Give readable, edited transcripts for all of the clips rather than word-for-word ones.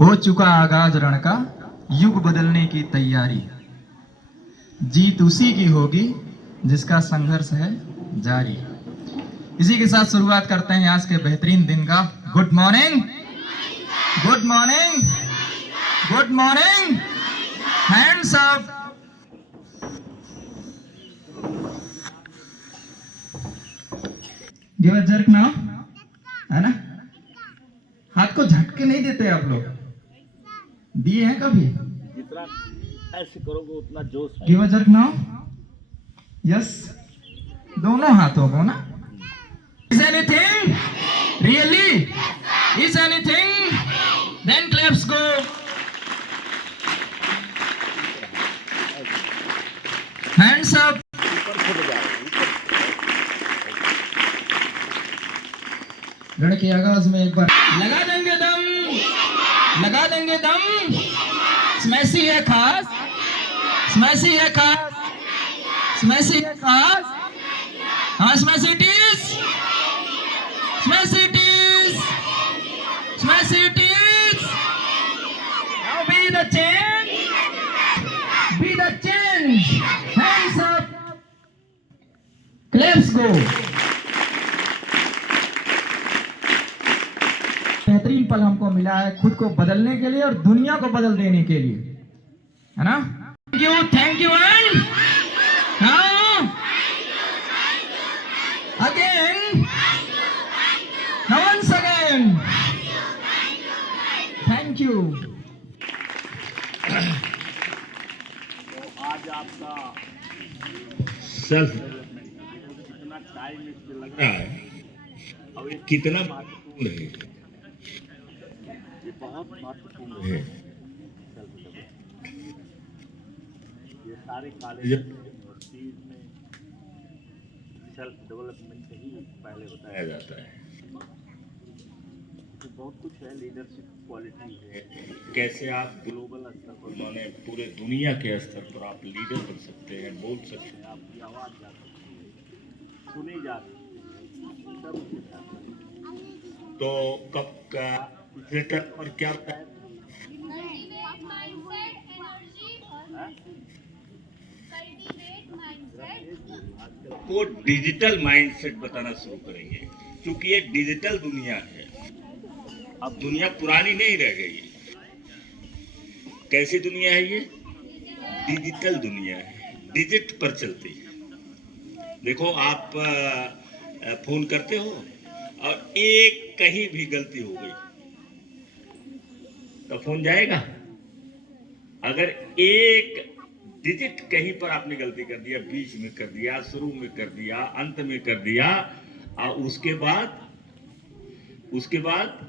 हो चुका आगाज रण का, युग बदलने की तैयारी। जीत उसी की होगी जिसका संघर्ष है जारी। इसी के साथ शुरुआत करते हैं आज के बेहतरीन दिन का। Good morning, good morning, good morning. Hands up. Give a jerk now, है ना? हाथ को झटके नहीं देते आप लोग, दिए हैं कभी? जितना ऐसे करोगे उतना जोश है। Give a jerk now. Yes, दोनों हाथों को ना। Is anything really? Is anything? Then claps go. Hands up. ऊपर खुद जाओ, रण के आगाज में एक बार लगा देंगे दम, लगा देंगे दम। स्मैशी है खास, स्मैशी है खास, स्मैशी है खास। हाँ, smashy it is, smashy it is, smashy it is. Now be the change, be the change. Hands up, claps go. बेहतरीन पल हमको मिला है खुद को बदलने के लिए और दुनिया को बदल देने के लिए, है ना? Thank you and now again, once again thank you. तो आज आपका सेल्फ डेवलपमेंट कितना टाइम इस पे लग रहा है और ये कितना महत्वपूर्ण है, ये बहुत महत्वपूर्ण है। सेल्फ डेवलपमेंट ये सारे कॉलेज यूनिवर्सिटीज में सेल्फ डेवलपमेंट ही पहले बताया जाता है। तो बहुत कुछ है, लीडरशिप क्वालिटी है, कैसे आप ग्लोबल स्तर पर माने पूरे दुनिया के स्तर पर आप लीडर बन सकते हैं, बोल सकते हैं, आपकी आवाज़ जा सकती है, सुनी जा सकती है, सब कुछ। तो कब का ट्विटर पर क्या बताया? को डिजिटल माइंडसेट बताना शुरू करेंगे, क्योंकि ये डिजिटल दुनिया है। अब दुनिया पुरानी नहीं रह गई। कैसी दुनिया है ये? डिजिटल दुनिया है, डिजिट पर चलती है। देखो, आप फोन करते हो और एक कहीं भी गलती हो गई तो फोन जाएगा। अगर एक डिजिट कहीं पर आपने गलती कर दिया, बीच में कर दिया, शुरू में कर दिया, अंत में कर दिया, और उसके बाद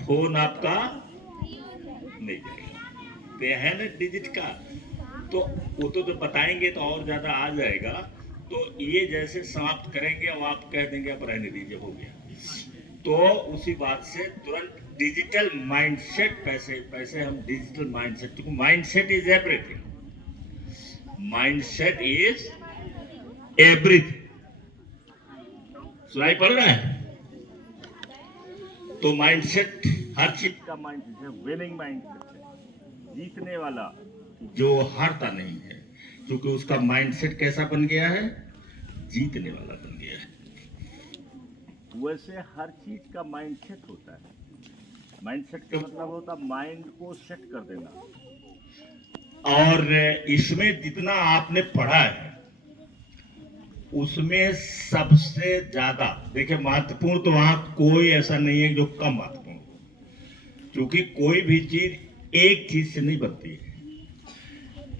फोन आपका नहीं जाएगा। तो है ना डिजिट का, तो वो तो बताएंगे तो और ज्यादा आ जाएगा। तो ये जैसे समाप्त करेंगे और आप कह देंगे अब रहने दीजिए, हो गया, तो उसी बात से तुरंत डिजिटल माइंडसेट, पैसे हम डिजिटल माइंडसेट, क्योंकि mindset is everything, mindset is everything. सुनाई पड़ रहा है? तो माइंडसेट हर चीज का माइंडसेट है, विनिंग माइंडसेट है, जीतने वाला, जो हारता नहीं है, क्योंकि उसका माइंडसेट कैसा बन गया है? जीतने वाला बन गया है। वैसे हर चीज का माइंडसेट होता है। माइंडसेट का मतलब होता है माइंड को सेट कर देना। और इसमें जितना आपने पढ़ा है उसमें सबसे ज्यादा देखिए महत्वपूर्ण, तो वहां कोई ऐसा नहीं है जो कम महत्वपूर्ण हो, क्योंकि कोई भी चीज एक चीज से नहीं बनती है।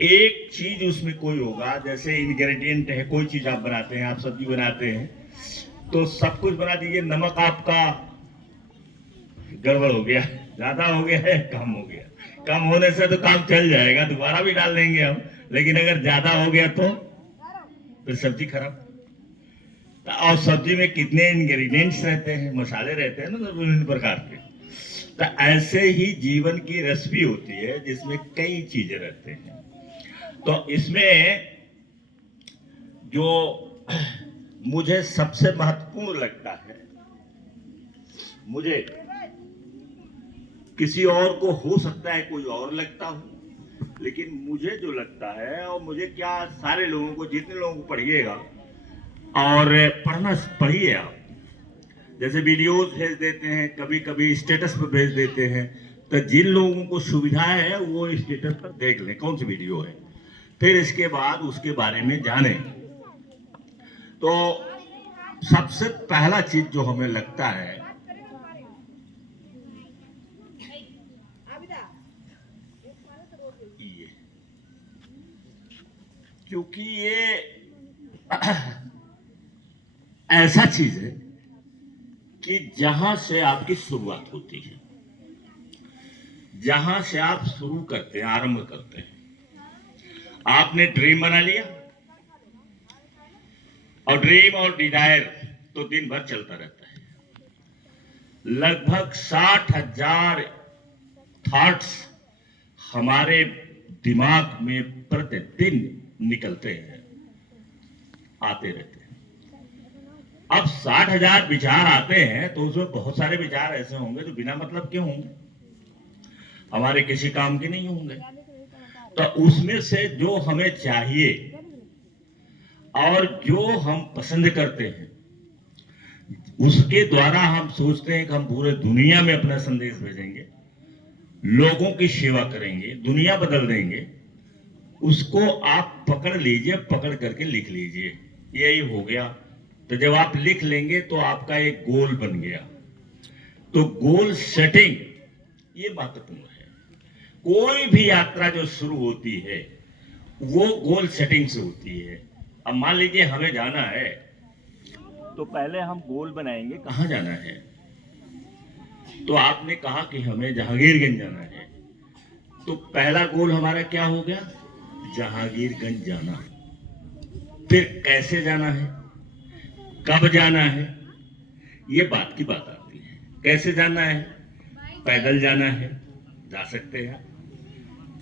एक चीज उसमें कोई होगा, जैसे इंग्रेडिएंट है, कोई चीज आप बनाते हैं, आप सब्जी बनाते हैं तो सब कुछ बना दीजिए, नमक आपका गड़बड़ हो गया, ज्यादा हो गया है, कम हो गया, कम होने से तो काम चल जाएगा, दोबारा भी डाल देंगे हम, लेकिन अगर ज्यादा हो गया तो फिर सब्जी खराब। और सब्जी में कितने इंग्रेडिएंट्स रहते हैं, मसाले रहते हैं ना, तो विभिन्न प्रकार के। तो ऐसे ही जीवन की रेसिपी होती है जिसमें कई चीजें रहते हैं। तो इसमें जो मुझे सबसे महत्वपूर्ण लगता है, मुझे किसी और को हो सकता है कोई और लगता हो, लेकिन मुझे जो लगता है, और मुझे क्या, सारे लोगों को, जितने लोगों को पढ़िएगा और पढ़ना पढ़िए आप, जैसे वीडियोस भेज देते हैं, कभी कभी स्टेटस पर भेज देते हैं, तो जिन लोगों को सुविधा है वो स्टेटस पर देख लें कौन सी वीडियो है, फिर इसके बाद उसके बारे में जानें। तो सबसे पहला चीज जो हमें लगता है, ये, क्योंकि ये ऐसा चीज है कि जहां से आपकी शुरुआत होती है, जहां से आप शुरू करते हैं, आरंभ करते हैं। आपने ड्रीम बना लिया, और ड्रीम और डिजायर तो दिन भर चलता रहता है। लगभग 60,000 थॉट्स हमारे दिमाग में प्रतिदिन निकलते हैं, आते रहते हैं। अब 60,000 विचार आते हैं, तो उसमें बहुत सारे विचार ऐसे होंगे जो बिना मतलब के होंगे, हमारे किसी काम के नहीं होंगे। तो उसमें से जो हमें चाहिए और जो हम पसंद करते हैं, उसके द्वारा हम सोचते हैं कि हम पूरे दुनिया में अपना संदेश भेजेंगे, लोगों की सेवा करेंगे, दुनिया बदल देंगे। उसको आप पकड़ लीजिए, पकड़ करके लिख लीजिए, यही हो गया। तो जब आप लिख लेंगे तो आपका एक गोल बन गया। तो गोल सेटिंग ये महत्वपूर्ण है। कोई भी यात्रा जो शुरू होती है वो गोल सेटिंग से होती है। अब मान लीजिए हमें जाना है, तो पहले हम गोल बनाएंगे कहाँ जाना है। तो आपने कहा कि हमें जहांगीरगंज जाना है, तो पहला गोल हमारा क्या हो गया, जहांगीरगंज जाना। फिर कैसे जाना है, कब जाना है, ये बात की बात आती है। कैसे जाना है, पैदल जाना है, जा सकते हैं,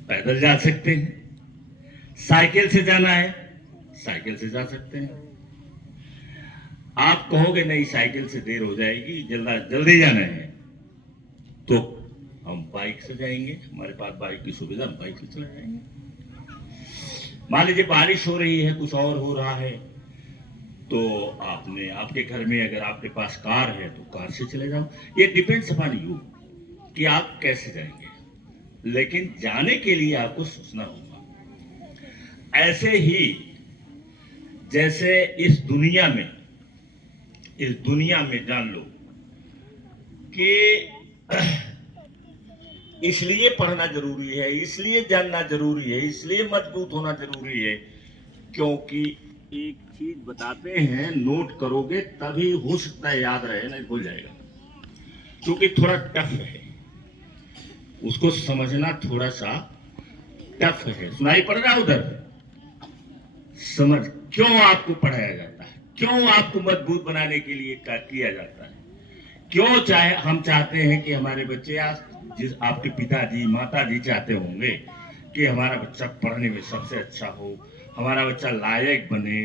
पैदल जा सकते हैं। साइकिल से जाना है, साइकिल से जा सकते हैं। आप कहोगे नहीं साइकिल से देर हो जाएगी, जल्दी जाना है, तो हम बाइक से जाएंगे, हमारे पास बाइक की सुविधा, हम बाइक से चले जाएंगे। मान लीजिए बारिश हो रही है, कुछ और हो रहा है, तो आपके घर में अगर आपके पास कार है तो कार से चले जाओ। ये डिपेंड्स अपॉन यू कि आप कैसे जाएंगे, लेकिन जाने के लिए आपको सोचना होगा। ऐसे ही जैसे इस दुनिया में जान लो कि इसलिए पढ़ना जरूरी है, इसलिए जानना जरूरी है, इसलिए मजबूत होना जरूरी है, क्योंकि एक चीज बताते हैं, नोट करोगे तभी हो सकता है याद रहे, नहीं भूल जाएगा। क्योंकि थोड़ा टफ है, उसको समझना थोड़ा सा टफ है। सुनाई पड़ रहा है उधर? समझ क्यों आपको पढ़ाया जाता है, क्यों आपको मजबूत बनाने के लिए किया जाता है, क्यों हम चाहते हैं कि हमारे बच्चे, जिस आपके पिताजी माताजी चाहते होंगे कि हमारा बच्चा पढ़ने में सबसे अच्छा हो, हमारा बच्चा लायक बने,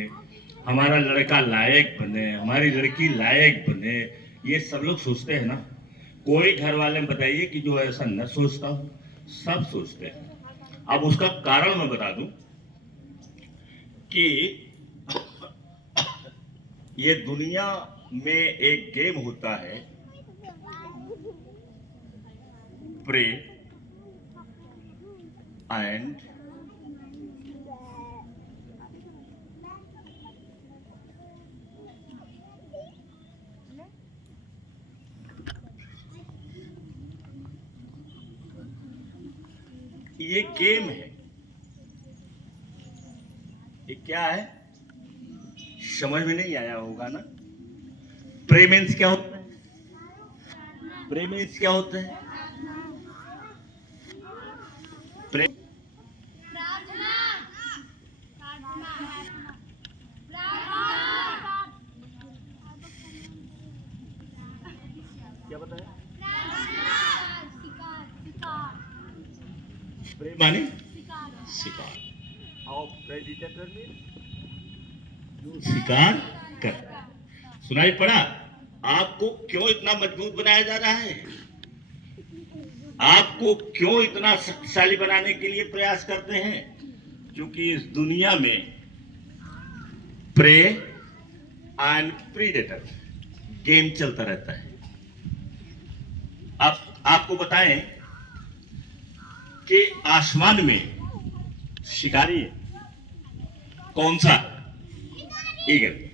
हमारा लड़का लायक बने, हमारी लड़की लायक बने, ये सब लोग सोचते हैं ना। कोई घर वाले में बताइए कि जो ऐसा न सोचता हो, सब सोचते हैं। अब उसका कारण मैं बता दूं कि ये दुनिया में एक गेम होता है, प्रे एंड ये गेम है। ये क्या है, समझ में नहीं आया होगा ना। प्रे मीन्स क्या होता है, प्रे मीन्स क्या होता है, प्रे क्या बताया, प्रे माने शिकार, और प्रेडिटेटर में जो शिकार करता है। सुनाई पड़ा? आपको क्यों इतना मजबूत बनाया जा रहा है? आपको क्यों इतना शक्तिशाली बनाने के लिए प्रयास करते हैं? क्योंकि इस दुनिया में प्रे एंड प्रीडेटर गेम चलता रहता है। अब आपको बताएं कि आसमान में शिकारी है कौन सा? ईगल।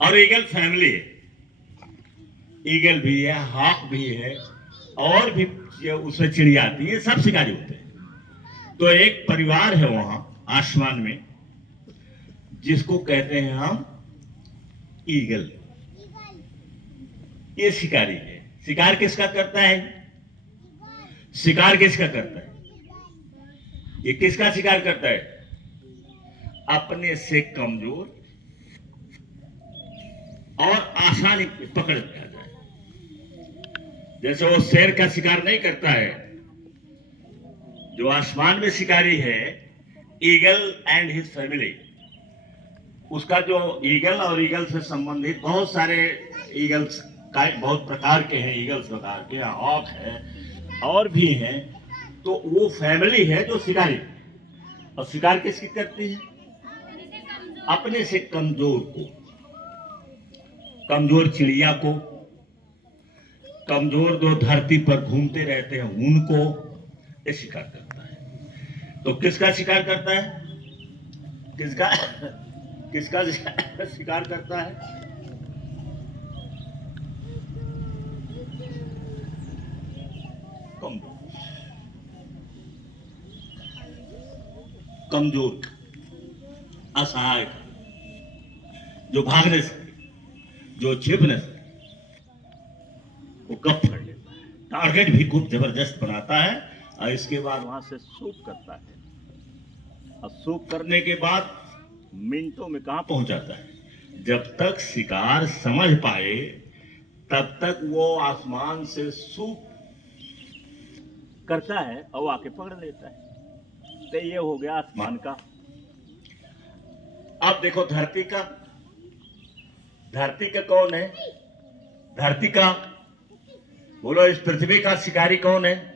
और ईगल फैमिली है। ईगल भी है, हॉक भी है, और भी उसमें चिड़िया आती है, सब शिकारी होते हैं। तो एक परिवार है वहां आसमान में जिसको कहते हैं हम ईगल। ये शिकारी है। शिकार किसका करता है? शिकार किसका करता है? ये किसका शिकार करता है? अपने से कमजोर और आसानी से पकड़ में आ जाए। जैसे वो शेर का शिकार नहीं करता है, जो आसमान में शिकारी है, ईगल एंड हिज फैमिली, उसका जो ईगल और ईगल से संबंधित बहुत सारे ईगल्स का बहुत प्रकार के हैं, ईगल्स प्रकार के, हॉक है और भी हैं। तो वो फैमिली है जो शिकारी। और शिकार किसकी करती है? अपने से कमजोर को, कमजोर चिड़िया को, कमजोर जो धरती पर घूमते रहते हैं उनको ये शिकार करता है। तो किसका शिकार करता है? किसका किसका शिकार करता है? कमजोर, असहाय, जो भाग नहीं सके, जो छिप नहीं सके, वो कब पकड़ लेता है। टारगेट भी खूब जबरदस्त बनाता है और इसके बाद वहां से सूप करता है। और सूप करने के बाद मिनटों में कहां पहुंच जाता है? जब तक शिकार समझ पाए तब तक वो आसमान से सूप करता है और वो आके पकड़ लेता है। तो ये हो गया आसमान का। अब देखो धरती का। धरती का कौन है? धरती का बोलो, इस पृथ्वी का शिकारी कौन है?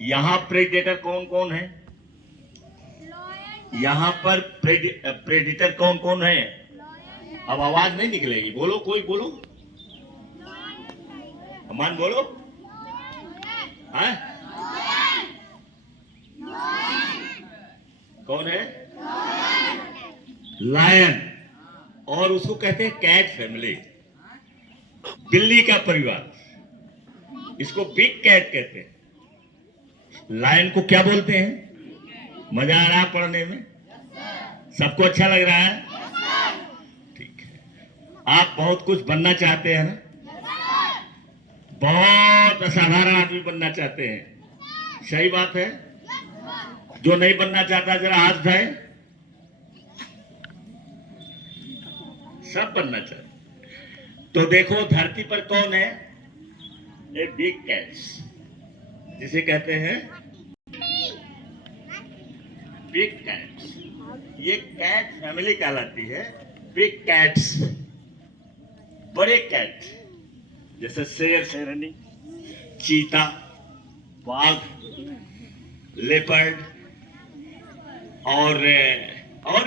यहां प्रेडेटर कौन कौन है? यहां पर प्रेडेटर कौन कौन है? अब आवाज नहीं निकलेगी, बोलो, कोई बोलो, अमान बोलो। है? कौन है? लायन। और उसको कहते हैं कैट फैमिली, बिल्ली का परिवार। इसको बिग कैट कहते हैं। लायन को क्या बोलते हैं? मजा आ रहा है पढ़ने में? सबको अच्छा लग रहा है? ठीक है। आप बहुत कुछ बनना चाहते हैं ना? बहुत असाधारण आदमी बनना चाहते हैं, सही बात है। जो नहीं बनना चाहता जरा हाथ उठाए। सब बनना चाहते। तो देखो धरती पर कौन है? ये बिग कैट्स, जिसे कहते हैं बिग कैट्स। ये कैट फैमिली कहलाती है। बिग कैट्स, बड़े कैट, जैसे शेर, शेरनी, चीता, बाघ, लेपर्ड और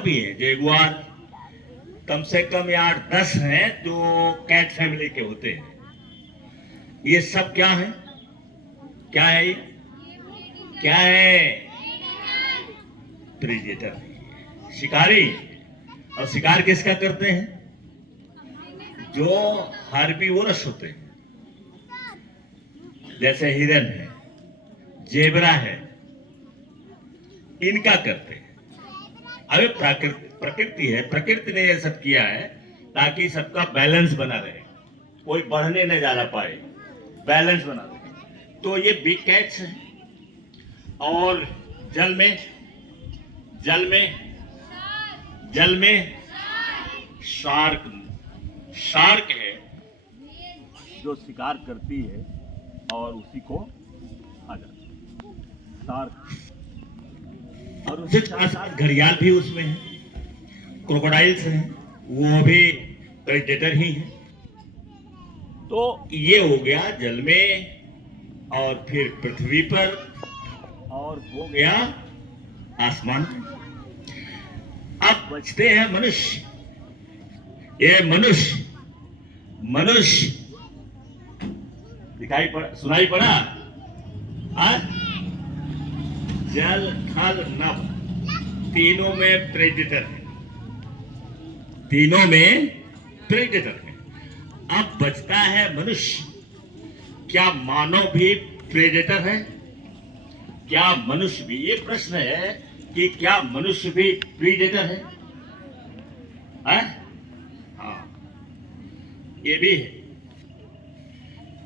भी है, जगुआर। कम से कम 8-10 हैं जो कैट फैमिली के होते हैं। ये सब क्या है? क्या है? क्या है? प्रेडेटर, शिकारी। और शिकार किसका करते हैं? जो हर्बीवोरस होते हैं, जैसे हिरन है, जेबरा है, इनका करते हैं। अबे प्रकृति है, प्रकृति ने यह सब किया है ताकि सबका बैलेंस बना रहे, कोई बढ़ने न ज्यादा पाए, बैलेंस बना रहे। तो ये बिग कैट्स हैं। और जल में शार्क है जो शिकार करती है और उसी को खा जाती है, शार्क। और उसके साथ साथ घड़ियाल भी उसमें है, क्रोकोडाइल्स हैं, वो भी प्रेडेटर ही है। तो ये हो गया जल में और फिर पृथ्वी पर, और हो गया आसमान में। अब बचते हैं मनुष्य। ये मनुष्य सुनाई पड़ा? आज जल थल नभ तीनों में प्रेडेटर है, तीनों में प्रेडेटर है। अब बचता है मनुष्य। क्या मानव भी प्रेडेटर है? क्या मनुष्य भी, ये प्रश्न है कि क्या मनुष्य भी प्रेडेटर है? हाँ, ये भी है,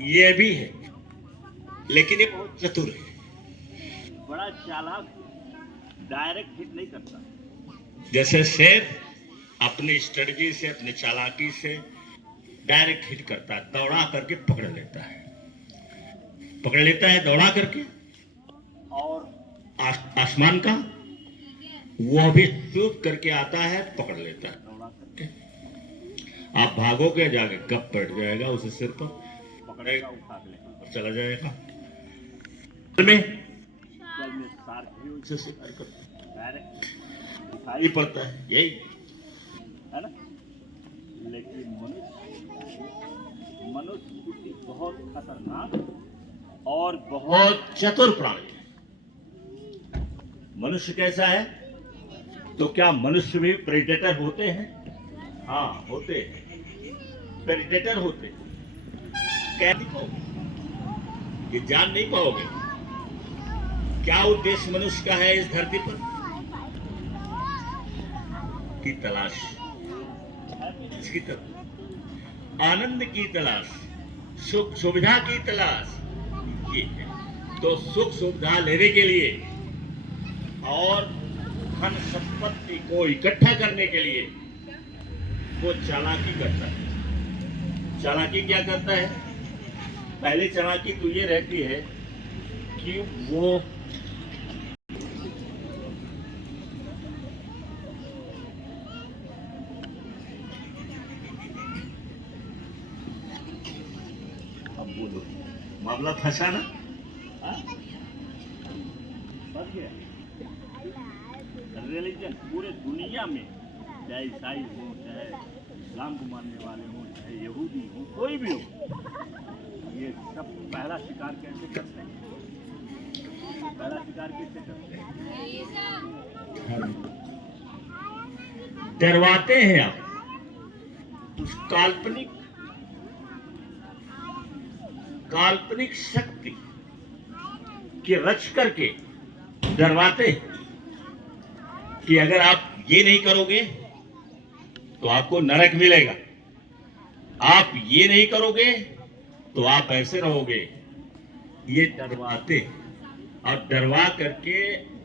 ये भी है, लेकिन ये बहुत चतुर है, बड़ा चालाक, डायरेक्ट हिट नहीं करता। जैसे शेर अपनी स्ट्रेटजी से, अपनी चालाकी से डायरेक्ट हिट करता है, दौड़ा करके पकड़ लेता है, दौड़ा करके। और आसमान का वो भी सूप करके आता है, पकड़ लेता है, दौड़ा करके आप भागोगे, जाके गप बैठ जाएगा उसे सिर पर, पकड़ेगा, उठा के लेगा और चला जाएगा। जल में शार्क भी उसे शिकार करता है, डायरेक्ट दिखाई पड़ता है, यही है ना। लेकिन मनुष्य किसी बहुत खतरनाक और बहुत चतुर प्राणी है। मनुष्य कैसा है? तो क्या मनुष्य भी प्रेडेटर होते हैं? हाँ, होते हैं, प्रेडेटर होते हैं। क्या नहीं पाओगे, ये जान नहीं पाओगे। क्या उद्देश्य मनुष्य का है इस धरती पर? की तलाश, इसकी तरफ, आनंद की तलाश, सुख सुविधा की तलाश, ये है। तो सुख सुविधा लेने के लिए और धन संपत्ति को इकट्ठा करने के लिए वो चालाकी करता है। चालाकी क्या करता है? पहली चालाकी तो ये रहती है कि वो बोलो, मामला फंसा ना? फंस गया। रिलीजन पूरे दुनिया में, चाहे ईसाई हो, चाहे इस्लाम को मानने वाले हो, चाहे यहूदी हो, कोई भी हो, ये सब पहला शिकार कैसे करते हैं? पहला शिकार कैसे करते हैं? डरवाते हैं आप उस काल्पनिक शक्ति की रच करके डरवाते हैं कि अगर आप ये नहीं करोगे तो आपको नरक मिलेगा, आप ये नहीं करोगे तो आप ऐसे रहोगे। ये डरवाते हैं, और डरवा करके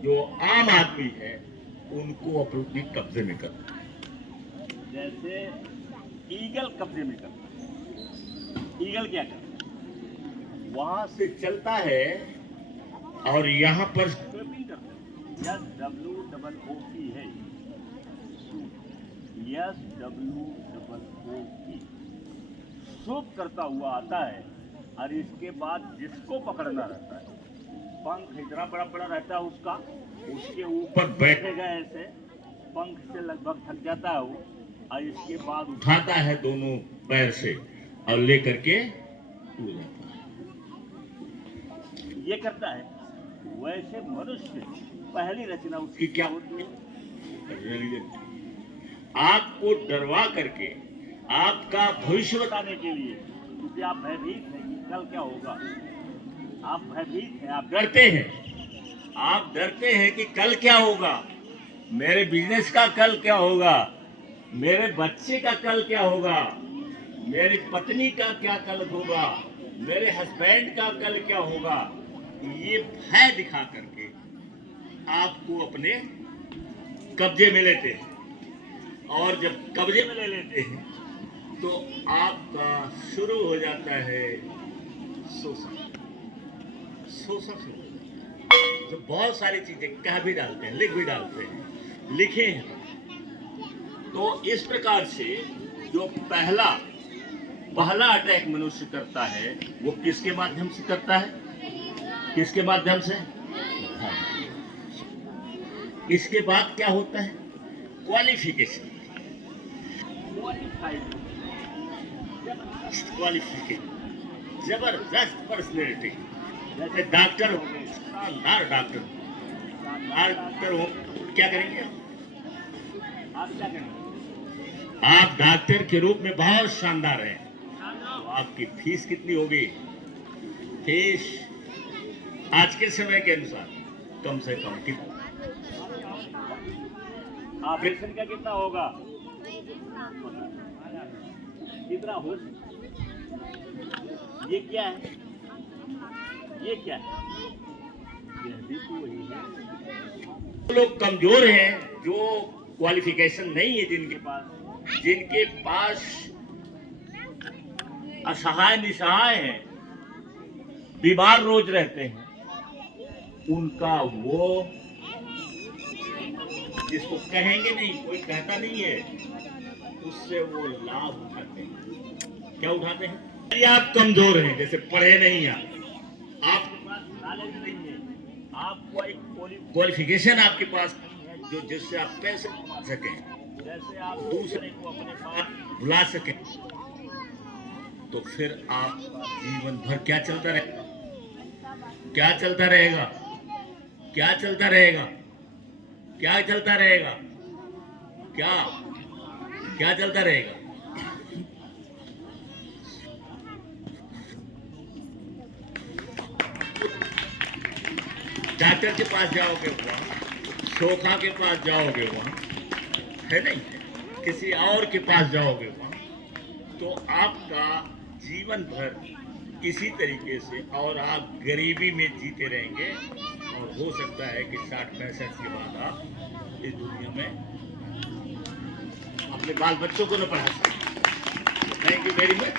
जो आम आदमी है उनको अपने कब्जे में करता है। जैसे ईगल कब्जे में करता है। ईगल क्या करता है? वहां से चलता है और यहाँ पर स्वीपिंग करता है। SWOOP है, SWOOP सूप करता हुआ आता है, और इसके बाद जिसको पकड़ना रहता है, पंख इतना बड़ा बड़ा रहता है उसका, उसके ऊपर बैठेगा ऐसे, पंख से लगभग थक जाता है वो, और इसके बाद उठाता है दोनों पैर से और लेकर के उड़ जाता है। ये करता है। वैसे मनुष्य पहली रचना उसकी क्या होती है? आपको डरवा करके, आपका भविष्य बताने के लिए, क्योंकि आप भयभीत हैं कि कल क्या होगा। आप भयभीत हैं, आप डरते हैं कि कल क्या होगा, मेरे बिजनेस का कल क्या होगा, मेरे बच्चे का कल क्या होगा, मेरी पत्नी का क्या कल होगा, मेरे हस्बैंड का कल क्या होगा। ये भय दिखा करके आपको अपने कब्जे में लेते हैं, और जब कब्जे में ले लेते हैं तो आपका शुरू हो जाता है शोषण शुरू हो जाता है। तो बहुत सारी चीजें कह भी डालते हैं, लिख भी डालते हैं, लिखे हैं। तो इस प्रकार से जो पहला अटैक मनुष्य करता है वो किसके माध्यम से करता है? किसके माध्यम से? इसके बाद क्या होता है? क्वालिफिकेशन। क्वालिफिकेशन, जबरदस्त पर्सनैलिटी। जैसे डॉक्टर हो गए, शानदार डॉक्टर हो, क्या करेंगे आप? क्या करेंगे? आप डॉक्टर के रूप में बहुत शानदार हैं, तो आपकी फीस कितनी होगी? फीस आज के समय के अनुसार कम से कम कितना? ऑपरेशन का कितना होगा? कितना हो? ये क्या है? ये क्या है? यह भी तो वही है। लोग कमजोर हैं, जो क्वालिफिकेशन नहीं है, जिनके पास असहाय निसहाय हैं, बीमार रोज रहते हैं, उनका वो जिसको कहेंगे नहीं, कोई कहता नहीं है, उससे वो लाभ उठाते हैं। क्या उठाते हैं? यदि आप कमजोर हैं, जैसे पढ़े नहीं आप, आपके पास नॉलेज नहीं है, आपको एक क्वालिफिकेशन आपके पास नहीं है जो जिससे आप पैसे कमा सकें, जैसे आप दूसरे को अपने पास बुला सकें, तो फिर आप जीवन भर क्या चलता रहेगा? क्या चलता रहेगा? क्या चलता रहेगा? क्या चलता रहेगा? क्या क्या चलता रहेगा? डॉक्टर के पास जाओगे वहां, शोखा के पास जाओगे वहां, है नहीं, किसी और के पास जाओगे वहां, तो आपका जीवन भर किसी तरीके से, और आप गरीबी में जीते रहेंगे, और हो सकता है कि 60-65 के बाद आप इस दुनिया में अपने बाल बच्चों को न पढ़ा सकें। Thank you very much.